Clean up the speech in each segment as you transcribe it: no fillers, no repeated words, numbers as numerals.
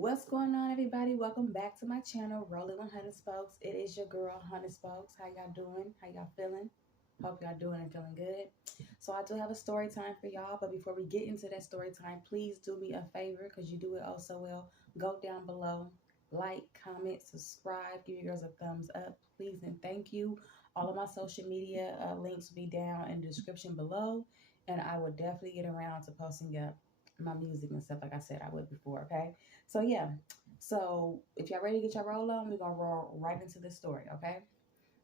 What's going on, everybody? Welcome back to my channel, Rolling with Honey Spokes. It is your girl, Honey Spokes. How y'all doing? How y'all feeling? Hope y'all doing and feeling good. So I do have a story time for y'all, but before we get into that story time, please do me a favor because you do it oh so well. Go down below, like, comment, subscribe, give your girls a thumbs up, please and thank you. All of my social media links will be down in the description below, and I will definitely get around to posting up my music and stuff like I said I would before. Okay. So yeah, so if y'all ready to get your roll on, we're gonna roll right into the story, okay?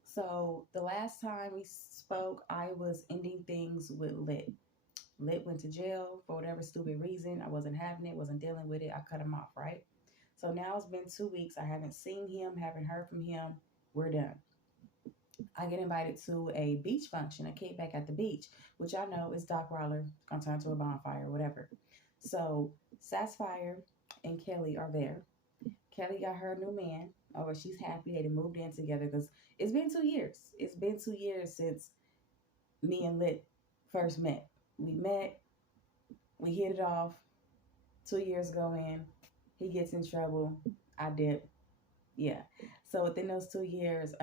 So the last time we spoke, I was ending things with Lit. Lit went to jail for whatever stupid reason. I wasn't having it, wasn't dealing with it. I cut him off, right? So now it's been 2 weeks. I haven't seen him, haven't heard from him. We're done. I get invited to a beach function, a kickback at the beach, which I know is Doc Roller gonna turn to a bonfire, whatever. So Sassfire and Kelly are there. Kelly got her new man. Oh, she's happy they moved in together because it's been 2 years. It's been 2 years since me and Lit first met. We met, we hit it off. 2 years go in, he gets in trouble. I dip. Yeah. So within those 2 years,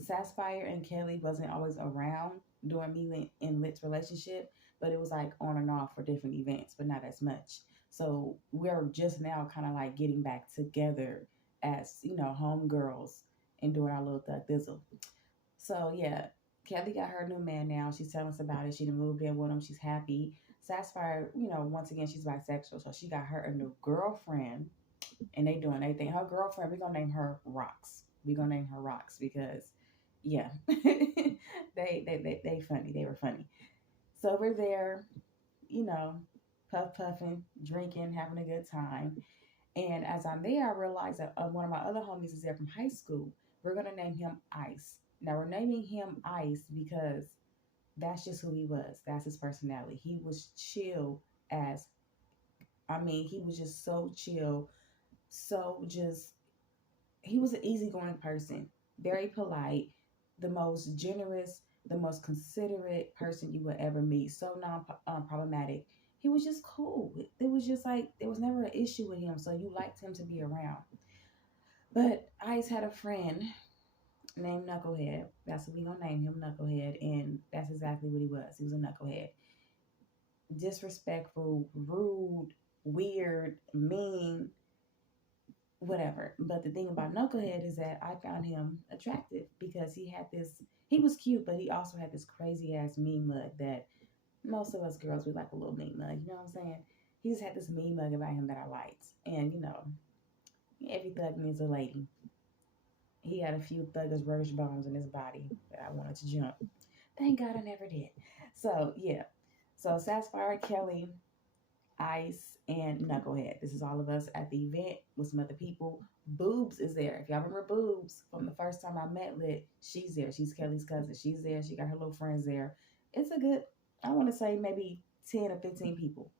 Sassfire and Kelly wasn't always around during me and Lit's relationship, but it was like on and off for different events, but not as much. So we're just now kind of like getting back together as, homegirls and doing our little thug thizzle. So yeah, Kelly got her new man now. She's telling us about it. She done moved in with him. She's happy. Sassfire, once again, she's bisexual. So she got her a new girlfriend and they doing everything. Her girlfriend, we're gonna name her Rocks. We're gonna name her Rocks because yeah. they funny. They were funny. So we're there, you know, puffing, drinking, having a good time. And as I'm there, I realized that one of my other homies is there from high school. We're gonna name him Ice. Now we're naming him Ice because that's just who he was. That's his personality. He was chill as he was just so chill, so just he was an easygoing person, very polite, the most generous, the most considerate person you would ever meet. So non problematic. He was just cool. It was just like there was never an issue with him, so you liked him to be around. But Ice had a friend named Knucklehead. That's what we gonna name him, Knucklehead, and that's exactly what he was. He was a knucklehead, disrespectful, rude, weird, mean, whatever. But the thing about Knucklehead is that I found him attractive because he was cute, but he also had this crazy ass mean mug that most of us girls, we like a little mean mug. You know what I'm saying? He just had this mean mug about him that I liked. And, every thug needs a lady. He had a few thuggish rubbish bones in his body that I wanted to jump. Thank God I never did. So, yeah. So, Sapphire, Kelly, Ice, and Knucklehead. This is all of us at the event with some other people. Boobs is there. If y'all remember Boobs from the first time I met Lit, she's there. She's Kelly's cousin. She's there. She got her little friends there. It's a good, I want to say maybe 10 or 15 people.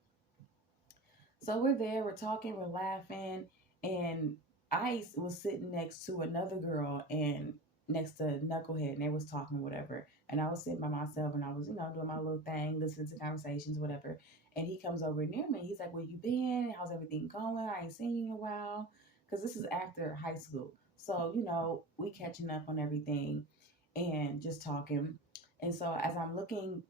So we're there, we're talking, we're laughing, and Ice was sitting next to another girl and next to Knucklehead, and they was talking whatever. And I was sitting by myself, and I was, doing my little thing, listening to conversations, whatever. And he comes over near me. He's like, "Where you been? How's everything going? I ain't seen you in a while." Because this is after high school, so we catching up on everything and just talking. And so as I'm looking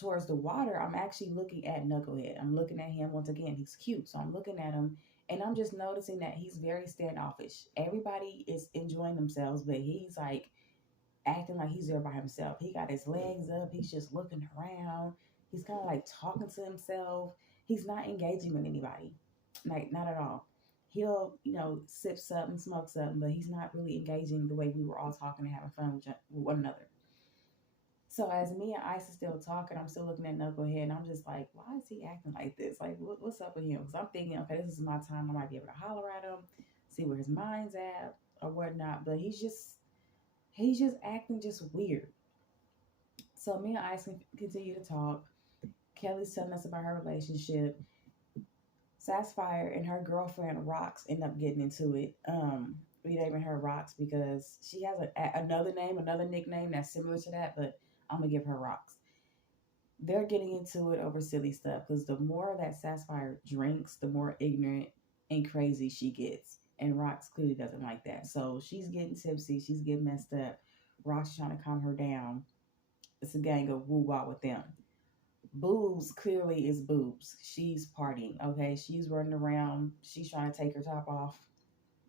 towards the water, I'm actually looking at Knucklehead. I'm looking at him once again. He's cute, so I'm looking at him, and I'm just noticing that he's very standoffish. Everybody is enjoying themselves, but he's like acting like he's there by himself. He got his legs up. He's just looking around. He's kind of like talking to himself. He's not engaging with anybody, like not at all. He'll, sip something, smoke something, but he's not really engaging the way we were all talking and having fun with one another. So as me and Ice is still talking, I'm still looking at Knucklehead, and I'm just like, why is he acting like this? Like, what's up with him? Because I'm thinking, okay, this is my time. I might be able to holler at him, see where his mind's at or whatnot. But he's just acting just weird. So me and Ice continue to talk. Kelly's telling us about her relationship. Sassfire and her girlfriend Rocks end up getting into it. We naming her Rocks because she has another name, another nickname that's similar to that, but I'm gonna give her Rocks. They're getting into it over silly stuff because the more that Sassfire drinks, the more ignorant and crazy she gets. And Rox clearly doesn't like that. So she's getting tipsy, she's getting messed up. Rox is trying to calm her down. It's a gang of woo wah with them. Boobs clearly is boobs. She's partying, okay? She's running around. She's trying to take her top off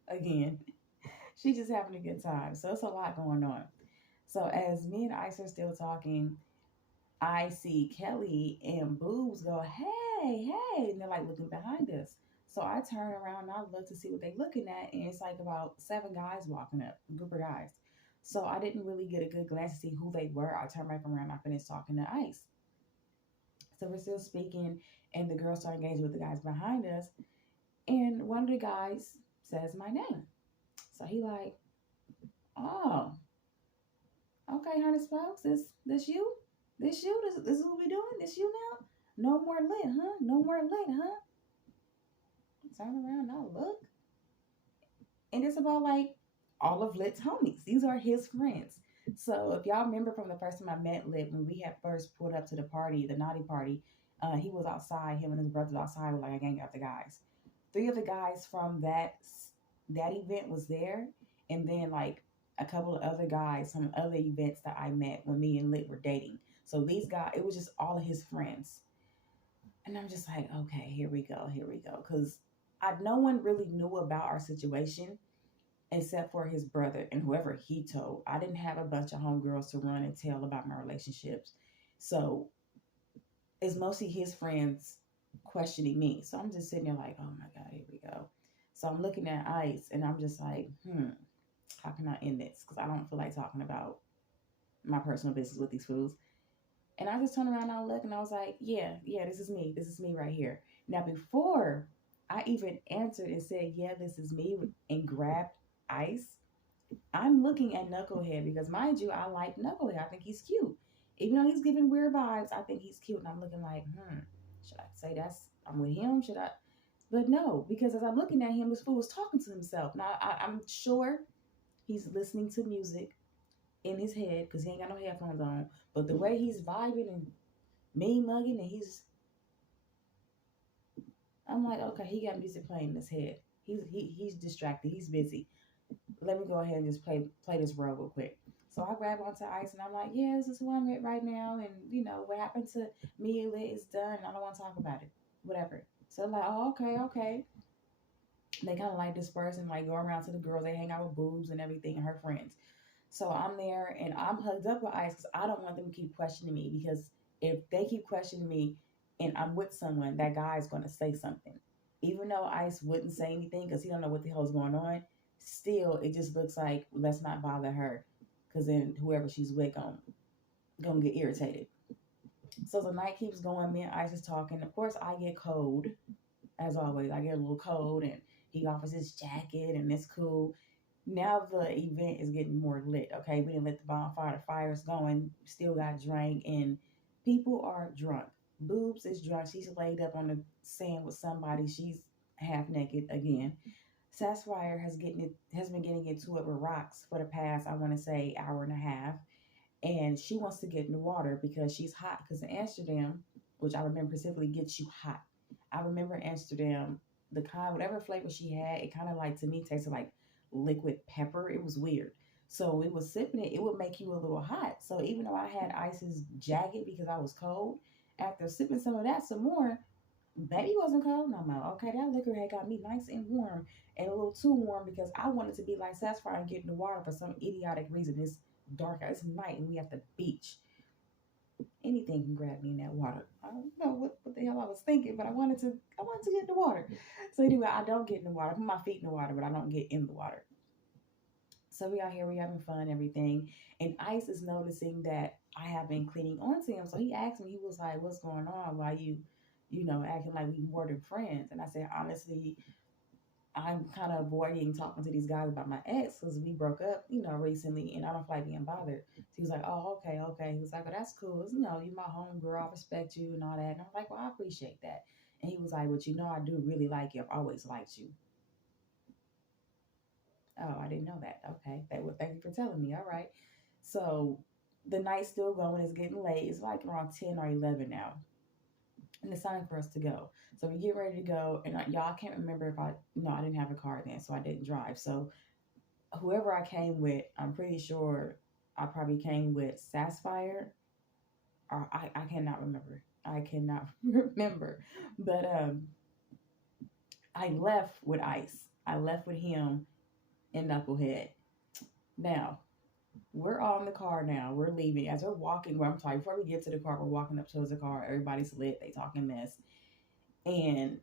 again. She's just having a good time. So it's a lot going on. So as me and Ice are still talking, I see Kelly and Boobs go, hey, hey. And they're like looking behind us. So I turn around and I look to see what they're looking at. And it's like about seven guys walking up, a group of guys. So I didn't really get a good glance to see who they were. I turned back around. I finished talking to Ice. So we're still speaking. And the girls start engaging with the guys behind us. And one of the guys says my name. So he like, oh, okay, honey smokes, this you? This you? This is what we doing? This you now? No more lit, huh? No more lit, huh? Turn around, now look. And it's about like all of Lit's homies. These are his friends. So if y'all remember from the first time I met Lit, when we had first pulled up to the party, the naughty party, he was outside, him and his brothers outside with like a gang of the guys. Three of the guys from that event was there, and then like a couple of other guys from other events that I met when me and Lit were dating. So these guys, it was just all of his friends, and I'm just like, okay, here we go, because no one really knew about our situation except for his brother and whoever he told. I didn't have a bunch of homegirls to run and tell about my relationships, so it's mostly his friends questioning me. So I'm just sitting there like, oh my God, here we go. So I'm looking at Ice and I'm just like, how can I end this? Because I don't feel like talking about my personal business with these fools. And I just turned around and I looked and I was like, yeah, yeah, this is me. This is me right here. Now, before I even answered and said, yeah, this is me, and grabbed Ice, I'm looking at Knucklehead because, mind you, I like Knucklehead. I think he's cute. Even though he's giving weird vibes, I think he's cute. And I'm looking like, should I say I'm with him? Should I? But no, because as I'm looking at him, this fool was talking to himself. Now, I'm sure he's listening to music in his head because he ain't got no headphones on. But the way he's vibing and mean mugging, and I'm like, okay, he got music playing in his head. He's distracted. He's busy. Let me go ahead and just play this role real quick. So I grab onto Ice and I'm like, yeah, this is who I'm at right now. And what happened to me and Lit is done. I don't want to talk about it. Whatever. So I'm like, oh, okay, okay. They kind of like disperse and like go around to the girls. They hang out with Boobs and everything and her friends. So I'm there and I'm hugged up with Ice because I don't want them to keep questioning me, because if they keep questioning me and I'm with someone, that guy is going to say something. Even though Ice wouldn't say anything because he don't know what the hell is going on, still it just looks like let's not bother her, because then whoever she's with gonna get irritated. So the night keeps going. Me and Ice is talking. Of course, I get cold as always. I get a little cold, and he offers his jacket, and it's cool. Now the event is getting more lit. Okay, we didn't let the bonfire, the fire's going. Still got drank, and people are drunk. Boobs is drunk. She's laid up on the sand with somebody. She's half naked again. Sassfire has been getting into it with Rocks for the past, I want to say, hour and a half, and she wants to get in the water because she's hot. Because in Amsterdam, which I remember specifically, gets you hot. I remember Amsterdam, the kind, whatever flavor she had, it kind of like, to me, tasted like liquid pepper. It was weird. So it was sipping it, it would make you a little hot. So even though I had Ice's jacket because I was cold, after sipping some of that some more, baby wasn't cold no more. Okay, that liquor had got me nice and warm, and a little too warm because I wanted to be like Sassfire and get in the water for some idiotic reason. It's dark, it's night, and we at the beach. Anything can grab me in that water. I don't know what the hell I was thinking, but I wanted to get in the water. So anyway, I don't get in the water. I put my feet in the water, but I don't get in the water. So we out here, we having fun, everything. And Ice is noticing that I have been clinging on to him. So he asked me, he was like, what's going on? Why acting like we more than friends? And I said, honestly, I'm kind of avoiding talking to these guys about my ex because we broke up, recently, and I don't feel like being bothered. So he was like, oh, okay, okay. He was like, well, that's cool. You my home girl, I respect you and all that. And I'm like, well, I appreciate that. And he was like, but I do really like you. I've always liked you. Oh, I didn't know that. Okay. Well, thank you for telling me. All right. So the night's still going. It's getting late. It's like around 10 or 11 now. and it's time for us to go. So we get ready to go, and y'all, I can't remember if I no, I didn't have a car then, so I didn't drive. So whoever I came with, I'm pretty sure I probably came with Sassfire, or I cannot remember. I cannot remember, but I left with Ice. I left with him and Knucklehead. Now we're all in the car now. We're leaving. As we're walking, well, I'm sorry, before we get to the car, we're walking up towards the car. Everybody's lit. They talking mess. And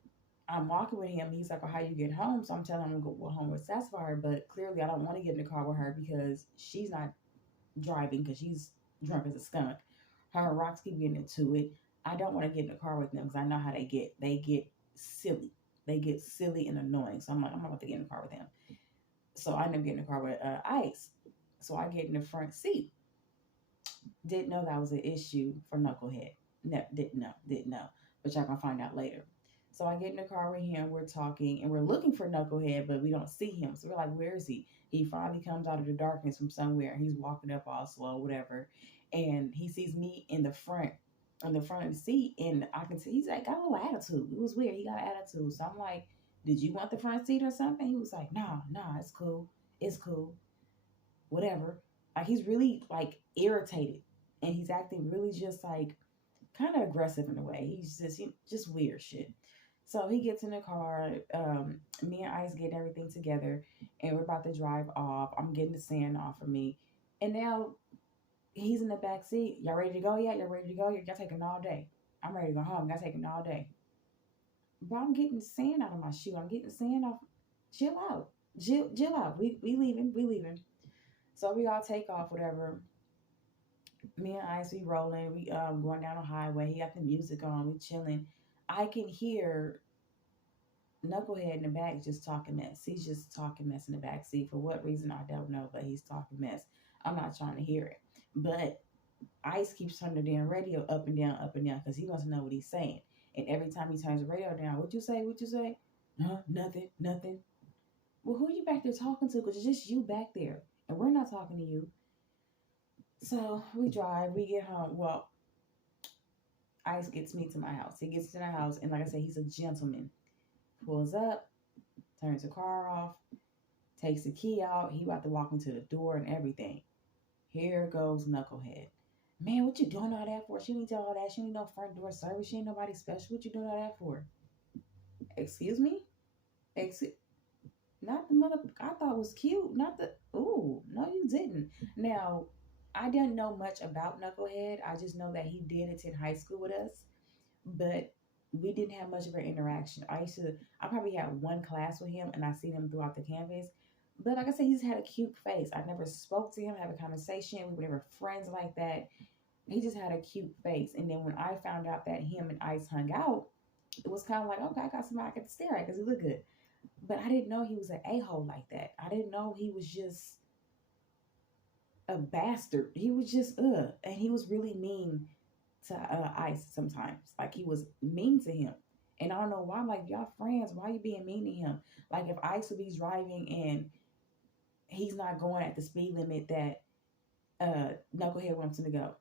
I'm walking with him. He's like, well, how you get home? So I'm telling him I'm going to go home with Sapphire. But clearly, I don't want to get in the car with her because she's not driving because she's drunk as a skunk. Her and Rox keep getting into it. I don't want to get in the car with them because I know how they get. They get silly. They get silly and annoying. So I'm like, I'm not about to get in the car with them. So I end up getting in the car with Ice. So I get in the front seat. Didn't know that was an issue for Knucklehead. No, didn't know. But y'all gonna find out later. So I get in the car with him, we're talking, and we're looking for Knucklehead, but we don't see him. So we're like, where is he? He finally comes out of the darkness from somewhere. He's walking up all slow, whatever. And he sees me in the front of the seat, and I can see he's like got a little attitude. It was weird. He got an attitude. So I'm like, did you want the front seat or something? He was like, nah, it's cool. It's cool. Whatever. Like he's really like irritated, and he's acting really just like kind of aggressive in a way. He's just weird shit. So he gets in the car. Me and Ice get everything together, and we're about to drive off. I'm getting the sand off of me, and now he's in the back seat. Y'all ready to go yet? Y'all ready to go? Y'all taking all day. I'm ready to go home. Y'all taking all day. But I'm getting sand out of my shoe. I'm getting sand off. Chill out. Chill out. We leaving. We leaving. So we all take off, whatever. Me and Ice, we rolling. We going down the highway. He got the music on. We chilling. I can hear Knucklehead in the back just talking mess. He's just talking mess in the back seat. For what reason, I don't know, but he's talking mess. I'm not trying to hear it. But Ice keeps turning the damn radio up and down, because he wants to know what he's saying. And every time he turns the radio down, what you say? What you say? Huh? Nothing, nothing. Well, who you back there talking to? Because it's just you back there. And we're not talking to you. So we drive, we get home. Well, Ice gets me to my house. He gets to the house, and like I said, he's a gentleman. Pulls up, turns the car off, takes the key out. He about to walk into the door and everything. Here goes Knucklehead. Man, what you doing all that for? She ain't all that. She ain't no front door service. She ain't nobody special. What you doing all that for? Excuse me? Excuse Not the mother I thought was cute. Not the ooh, no you didn't. Now, I didn't know much about Knucklehead. I just know that he did attend high school with us, but we didn't have much of an interaction. I probably had one class with him and I seen him throughout the campus. But like I said, he's had a cute face. I never spoke to him, have a conversation. We were never friends like that. He just had a cute face. And then when I found out that him and Ice hung out, it was kind of like, okay, I got somebody I could stare at because he looked good. But I didn't know he was an a-hole like that. I didn't know he was just a bastard. He was just and he was really mean to Ice sometimes. Like he was mean to him. And I don't know why. I'm like, y'all friends, why you being mean to him? Like if Ice would be driving and he's not going at the speed limit that Knucklehead wants him to go,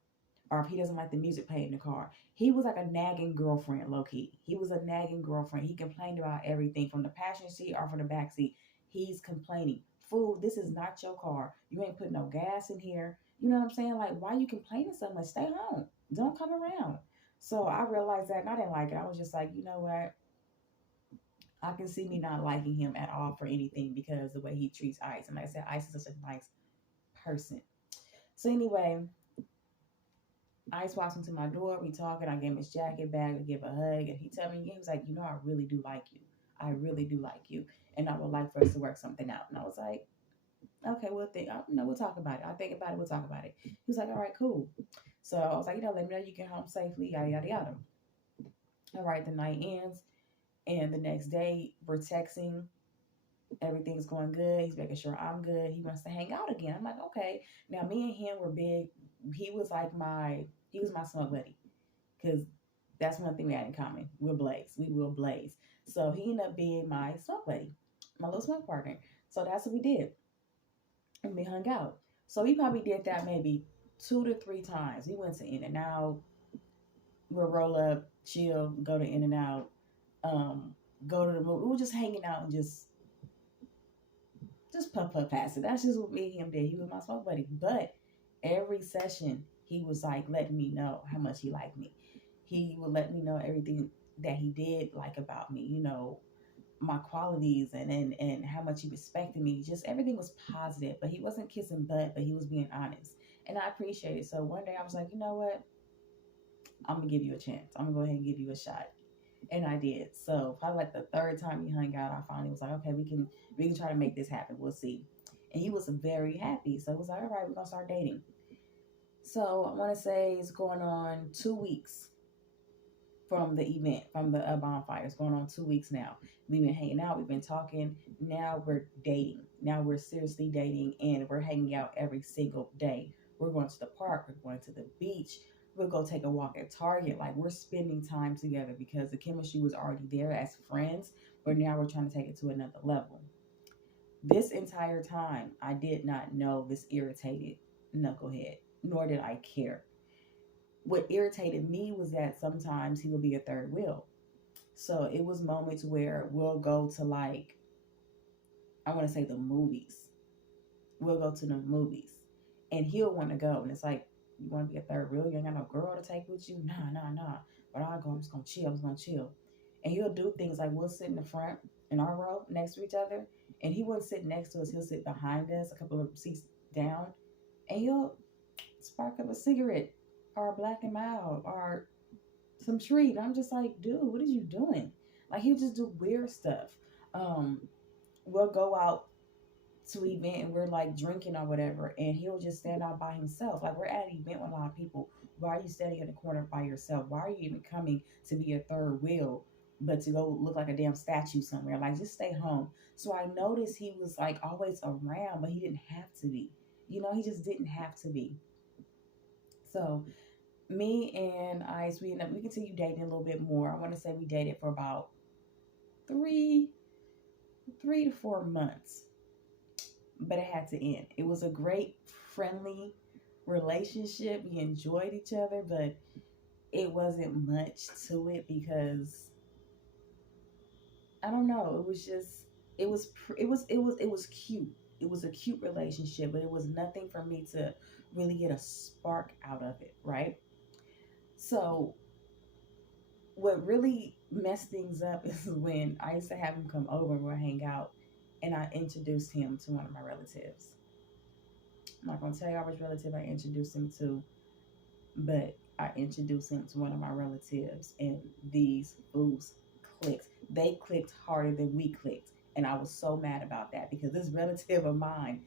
or if he doesn't like the music playing in the car. He was like a nagging girlfriend, low key. He was a nagging girlfriend. He complained about everything from the passenger seat or from the back seat. He's complaining. Fool, this is not your car. You ain't putting no gas in here. You know what I'm saying? Like, why you complaining so much? Stay home. Don't come around. So I realized that and I didn't like it. I was just like, you know what? I can see me not liking him at all for anything because the way he treats Ice. And like I said, Ice is such a nice person. So anyway, Ice walks into my door. We talking. I give him his jacket back. I give a hug, and he tell me he was like, you know, I really do like you. I really do like you, and I would like for us to work something out. And I was like, okay, we'll think. No, we'll talk about it. I'll think about it. We'll talk about it. He was like, all right, cool. So I was like, you know, let me know you get home safely. Yada yada yada. All right, the night ends, and the next day we're texting. Everything's going good. He's making sure I'm good. He wants to hang out again. I'm like, okay. Now me and him were big. He was my smoke buddy. Because that's one thing we had in common. We're blaze. We will blaze. So he ended up being my smoke buddy, my little smoke partner. So that's what we did. And we hung out. So we probably did that maybe 2 to 3 times. We went to In and Out. We'll roll up. chill, go to In and Out, um, go to the movie. We were just hanging out and just puff past it. That's just what me and him did. He was my smoke buddy. But every session, he was like letting me know how much he liked me. He would let me know everything that he did like about me. My qualities and how much he respected me. Just everything was positive. But he wasn't kissing butt, but he was being honest, and I appreciate it. So one day I was like, you know what? I'm gonna give you a chance. I'm gonna go ahead and give you a shot. And I did. So probably like the third time we hung out, I finally was like, okay, we can try to make this happen. We'll see. And he was very happy. So it was like, all right, we're gonna start dating. So I want to say it's going on 2 weeks from the event, from the bonfire. It's going on 2 weeks now. We've been hanging out. We've been talking. Now we're dating. Now we're seriously dating, and we're hanging out every single day. We're going to the park. We're going to the beach. We'll go take a walk at Target. Like, we're spending time together because the chemistry was already there as friends, but now we're trying to take it to another level. This entire time, I did not know this irritated knucklehead, nor did I care. What irritated me was that sometimes he would be a third wheel. So it was moments where we'll go to, like, I want to say the movies. We'll go to the movies, and he'll want to go, and it's like, you want to be a third wheel? You ain't got no girl to take with you? Nah, nah, nah. But I'll go. I'm just gonna chill. I'm just gonna chill. And he'll do things like we'll sit in the front in our row next to each other, and he wouldn't sit next to us. He'll sit behind us, a couple of seats down, and he'll spark up a cigarette or a black and mild or some treat. And I'm just like, dude, what are you doing? Like, he'll just do weird stuff. Um, we'll go out to an event and we're like drinking or whatever, and he'll just stand out by himself. Like, we're at an event with a lot of people. Why are you standing in the corner by yourself? Why are you even coming to be a third wheel, but to go look like a damn statue somewhere? Like, just stay home. So I noticed he was like always around, but he didn't have to be. He just didn't have to be. So me and Ice, we continued dating a little bit more. I want to say we dated for about three, 3 to 4 months, but it had to end. It was a great, friendly relationship. We enjoyed each other, but it wasn't much to it because I don't know. It was just it was cute. It was a cute relationship, but it was nothing for me to really get a spark out of it, right? So what really messed things up is when I used to have him come over and we'll hang out, and I introduced him to one of my relatives. I'm not gonna tell you which relative I introduced him to, but I introduced him to one of my relatives, and these fools clicked. They clicked harder than we clicked, and I was so mad about that because this relative of mine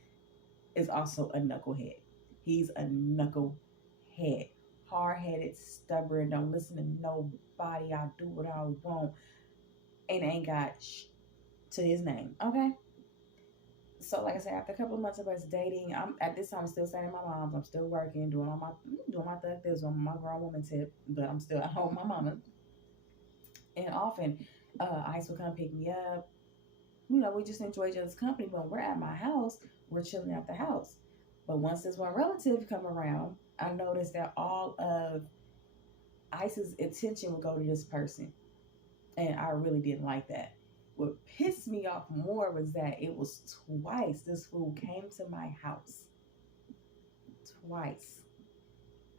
is also a knucklehead. He's a knucklehead, hard headed, stubborn, don't listen to nobody. I do what I want, and ain't got to his name. Okay. So like I said, after a couple of months of us dating, I'm at this time I'm still staying at my mom's. I'm still working, doing my thug this on my grown woman tip, but I'm still at home with my mama. And often, Ice will come pick me up. We just enjoy each other's company. But when we're at my house, we're chilling at the house. But once this one relative come around, I noticed that all of Ice's attention would go to this person, and I really didn't like that. What pissed me off more was that it was twice this fool came to my house. Twice.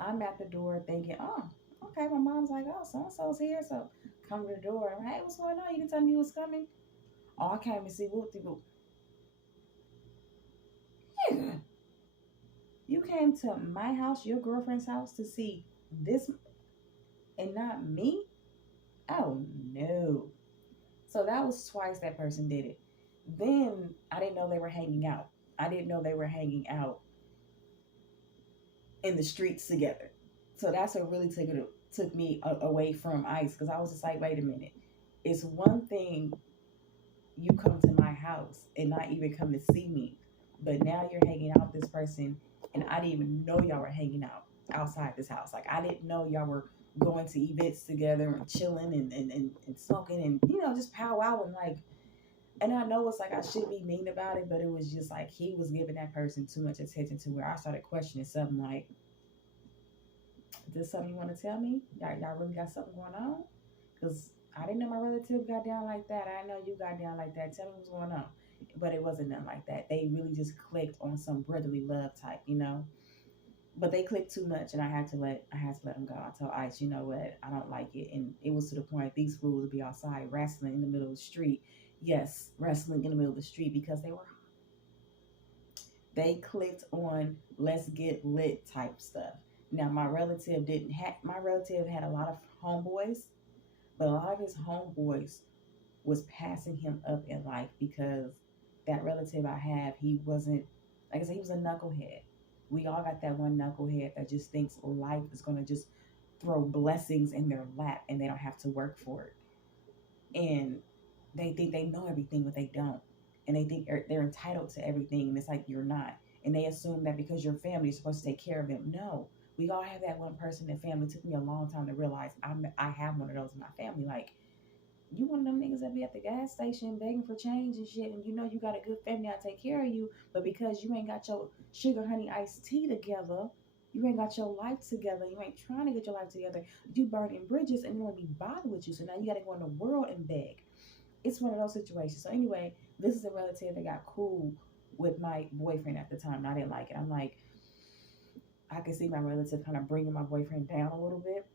I'm at the door thinking, oh, okay, my mom's like, oh, so and so's here. So come to the door. I'm like, hey, what's going on? You didn't tell me you was coming? Oh, I came to see whoop de whoop. Yeah. You came to my house, your girlfriend's house, to see this and not me? Oh, no. So that was twice that person did it. Then I didn't know they were hanging out. I didn't know they were hanging out in the streets together. So that's what really took me away from Ice, because I was just like, wait a minute. It's one thing you come to my house and not even come to see me, but now you're hanging out with this person, and I didn't even know y'all were hanging out outside this house. Like, I didn't know y'all were going to events together and chilling and smoking and just powwowing, like. And I know it's like I should be mean about it, but it was just like he was giving that person too much attention to where I started questioning something like, Is this something you want to tell me? Y'all really got something going on? Because I didn't know my relative got down like that. I didn't know you got down like that. Tell me what's going on. But it wasn't nothing like that. They really just clicked on some brotherly love type, you know. But they clicked too much, and I had to let them go. I told Ice, you know what, I don't like it, and it was to the point these fools would be outside wrestling in the middle of the street. Yes, wrestling in the middle of the street because they clicked on let's get lit type stuff. Now my relative had a lot of homeboys, but a lot of his homeboys was passing him up in life because that relative I have, he wasn't, like I said, he was a knucklehead. We all got that one knucklehead that just thinks life is going to just throw blessings in their lap and they don't have to work for it. And they think they know everything, but they don't. And they think they're entitled to everything, and it's like you're not. And they assume that because your family is supposed to take care of them. No, we all have that one person in family. It took me a long time to realize I have one of those in my family. Like, you one of them niggas that be at the gas station begging for change and shit, and you know you got a good family that take care of you, but because you ain't got your sugar honey iced tea together, you ain't got your life together, you ain't trying to get your life together, you burning bridges and you want to be bothered with you, so now you got to go in the world and beg. It's one of those situations. So anyway, this is a relative that got cool with my boyfriend at the time, and I didn't like it. I'm like, I can see my relative kind of bringing my boyfriend down a little bit,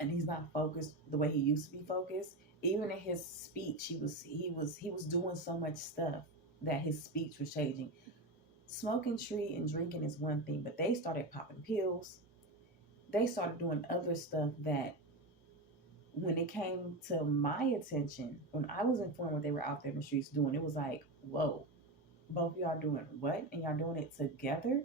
and he's not focused the way he used to be focused. Even in his speech, he was doing so much stuff that his speech was changing. Smoking tree and drinking is one thing, but they started popping pills. They started doing other stuff that when it came to my attention, when I was informed what they were out there in the streets doing, it was like, whoa, both of y'all doing what? And y'all doing it together?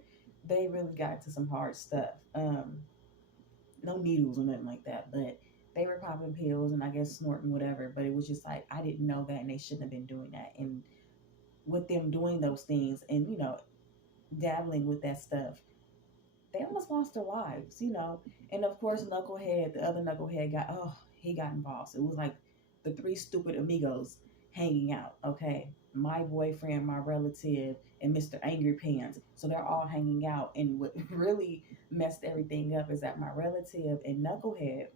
They really got into some hard stuff. No needles or nothing like that, but they were popping pills and I guess snorting whatever. But it was just like I didn't know that, and they shouldn't have been doing that. And with them doing those things and dabbling with that stuff, they almost lost their lives, And of course, Knucklehead, the other Knucklehead, he got involved. So it was like the three stupid amigos hanging out. Okay, my boyfriend, my relative, and Mr. Angry Pants. So they're all hanging out. And what really messed everything up is that my relative and Knucklehead,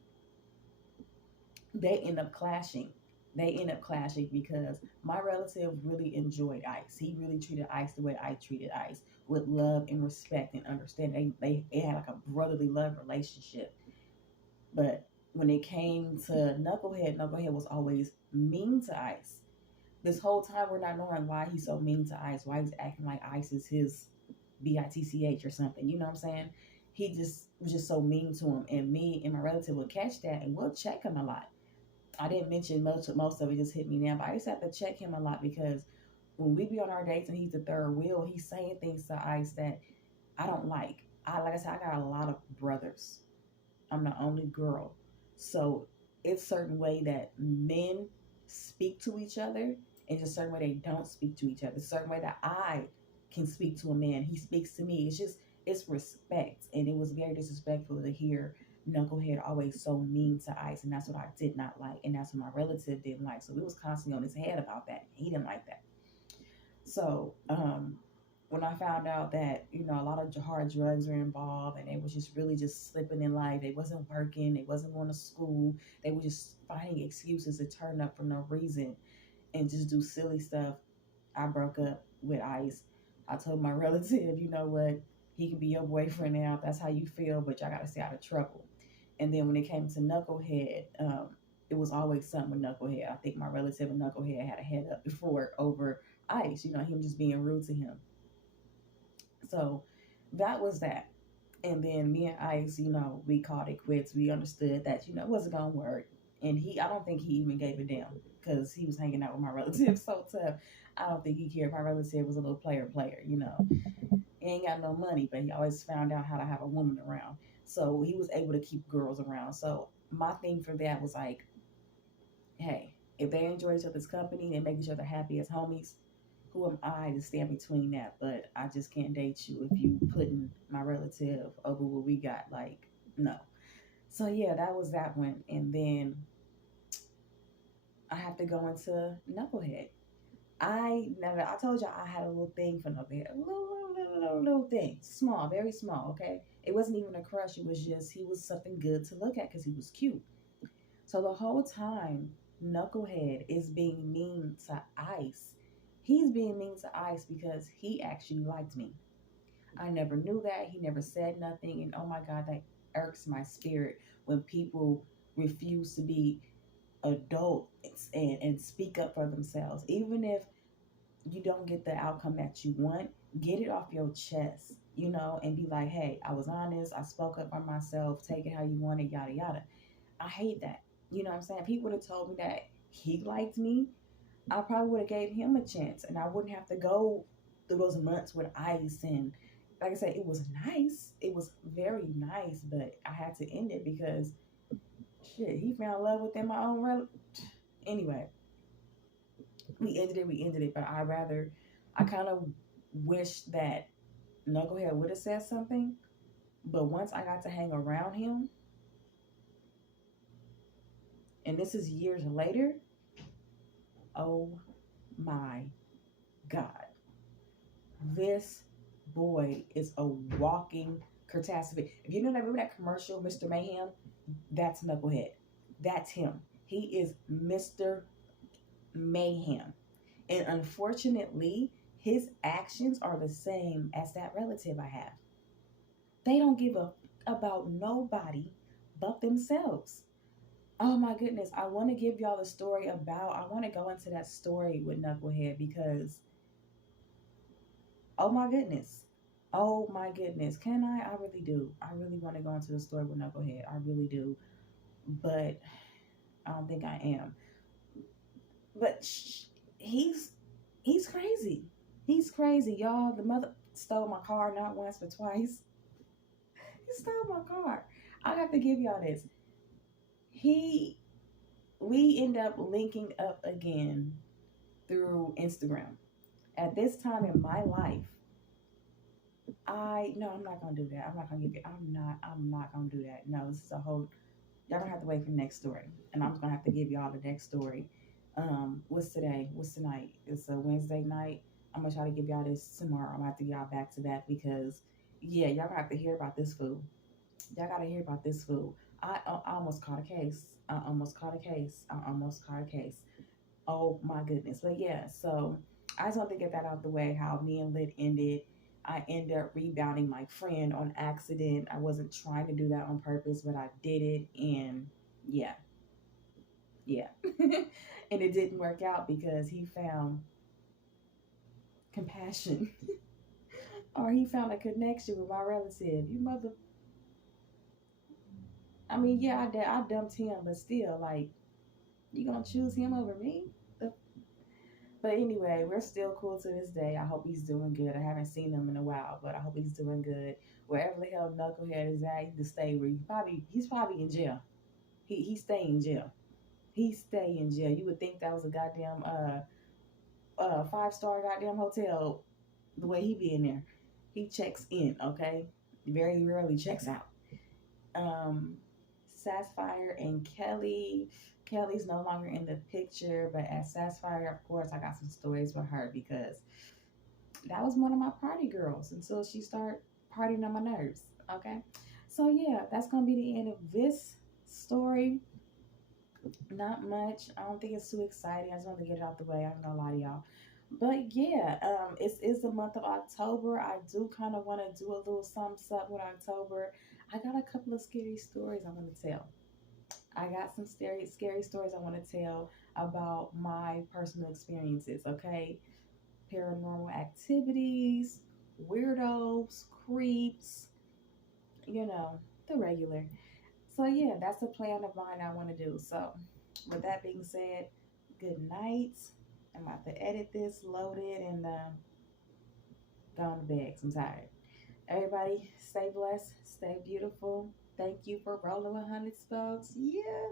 they end up clashing. They end up clashing because my relative really enjoyed Ice. He really treated Ice the way I treated Ice, with love and respect and understanding. They had like a brotherly love relationship. But when it came to Knucklehead was always mean to Ice. This whole time we're not knowing why he's so mean to Ice, why he's acting like Ice is his bitch or something. You know what I'm saying? He just was just so mean to him. And me and my relative would catch that and we'll check him a lot. I didn't mention most of it just hit me now, but I used to have to check him a lot because when we be on our dates and he's the third wheel, he's saying things to Ice that I don't like. Like I said, I got a lot of brothers. I'm the only girl. So it's a certain way that men speak to each other, and just a certain way they don't speak to each other. It's a certain way that I can speak to a man. He speaks to me. It's respect. And it was very disrespectful to hear Knucklehead always so mean to Ice, and that's what I did not like, and that's what my relative didn't like. So we was constantly on his head about that. He didn't like that. So when I found out that a lot of hard drugs were involved, and they was just really just slipping in life, they wasn't working, they wasn't going to school, they were just finding excuses to turn up for no reason and just do silly stuff. I broke up with Ice. I told my relative, you know what, he can be your boyfriend now if that's how you feel, but y'all gotta stay out of trouble. And then when it came to Knucklehead, it was always something with Knucklehead. I think my relative and Knucklehead had a head up before over Ice, him just being rude to him. So that was that. And then me and Ice, we called it quits. We understood that, it wasn't going to work. And I don't think he even gave a damn because he was hanging out with my relative so tough. I don't think he cared. My relative was a little player. He ain't got no money, but he always found out how to have a woman around. So he was able to keep girls around. So my thing for that was like, hey, if they enjoy each other's company, they make each other happy as homies, who am I to stand between that? But I just can't date you if you putting my relative over what we got. Like, no. So yeah, that was that one. And then I have to go into Knucklehead. Now that I told y'all I had a little thing for Knucklehead, a little thing, small, very small. Okay, it wasn't even a crush. It was just he was something good to look at because he was cute. So the whole time, Knucklehead is being mean to Ice. He's being mean to Ice because he actually liked me. I never knew that. He never said nothing. And oh my God, that irks my spirit when people refuse to be adults and speak up for themselves. Even if you don't get the outcome that you want, get it off your chest, and be like, hey, I was honest. I spoke up for myself. Take it how you want it, yada, yada. I hate that. You know what I'm saying? People would have told me that he liked me. I probably would have gave him a chance and I wouldn't have to go through those months with Ice. And like I said, it was nice. It was very nice, but I had to end it because shit, he found love within my own anyway, we ended it, but I kind of wish that Knucklehead would have said something. But once I got to hang around him, and this is years later, oh my God, this boy is a walking catastrophe. If you know that, remember that commercial, Mr. Mayhem? That's Knucklehead. That's him. He is Mr. Mayhem. And unfortunately, his actions are the same as that relative I have. They don't give a about nobody but themselves. Oh my goodness. I want to give y'all the story I want to go into that story with Knucklehead because, oh my goodness. Oh my goodness. Can I? I really do. I really want to go into the story with Knucklehead. I really do. But I don't think I am. But he's he's crazy. He's crazy, y'all. The mother stole my car not once but twice. He stole my car. I have to give y'all this. He We end up linking up again through Instagram. At this time in my life, I'm not gonna do that. I'm not gonna give you I'm not gonna do that. No, this is a whole y'all gonna have to wait for the next story. And I'm just gonna have to give y'all the next story. What's today? What's tonight? It's a Wednesday night. I'm gonna try to give y'all this tomorrow. I'm gonna have to get y'all back to that because yeah, y'all gonna have to hear about this fool. Y'all gotta hear about this fool. I almost caught a case. I almost caught a case. I almost caught a case. Oh my goodness. But yeah, so I just want to get that out of the way how me and Lit ended. I ended up rebounding my friend on accident. I wasn't trying to do that on purpose, but I did it. And yeah, yeah. And it didn't work out because he found compassion or he found a connection with my relative. You mother. I mean, yeah, I dumped him, but still, like, you gonna choose him over me? But anyway, we're still cool to this day. I hope he's doing good. I haven't seen him in a while, but I hope he's doing good. Wherever the hell Knucklehead is at, he can stay where he's probably in jail. He stay in jail. He stay in jail. You would think that was a goddamn 5-star goddamn hotel the way he be in there. He checks in, okay? Very rarely checks out. Sapphire and Kelly. Kelly's no longer in the picture, but as Sapphire, of course, I got some stories with her because that was one of my party girls until she started partying on my nerves. Okay, so yeah, that's gonna be the end of this story. Not much. I don't think it's too exciting. I just want to get it out the way. I'm gonna lie to y'all. But yeah, it's the month of October. I do kind of want to do a little something with October. I got a couple of scary stories I want to tell. I got some scary stories I want to tell about my personal experiences, okay? Paranormal activities, weirdos, creeps, the regular. So, yeah, that's a plan of mine I want to do. So, with that being said, good night. I'm about to edit this, load it, and go on to bed 'cause I'm tired. Everybody, stay blessed, stay beautiful. Thank you for rolling with 100 spokes. Yeah.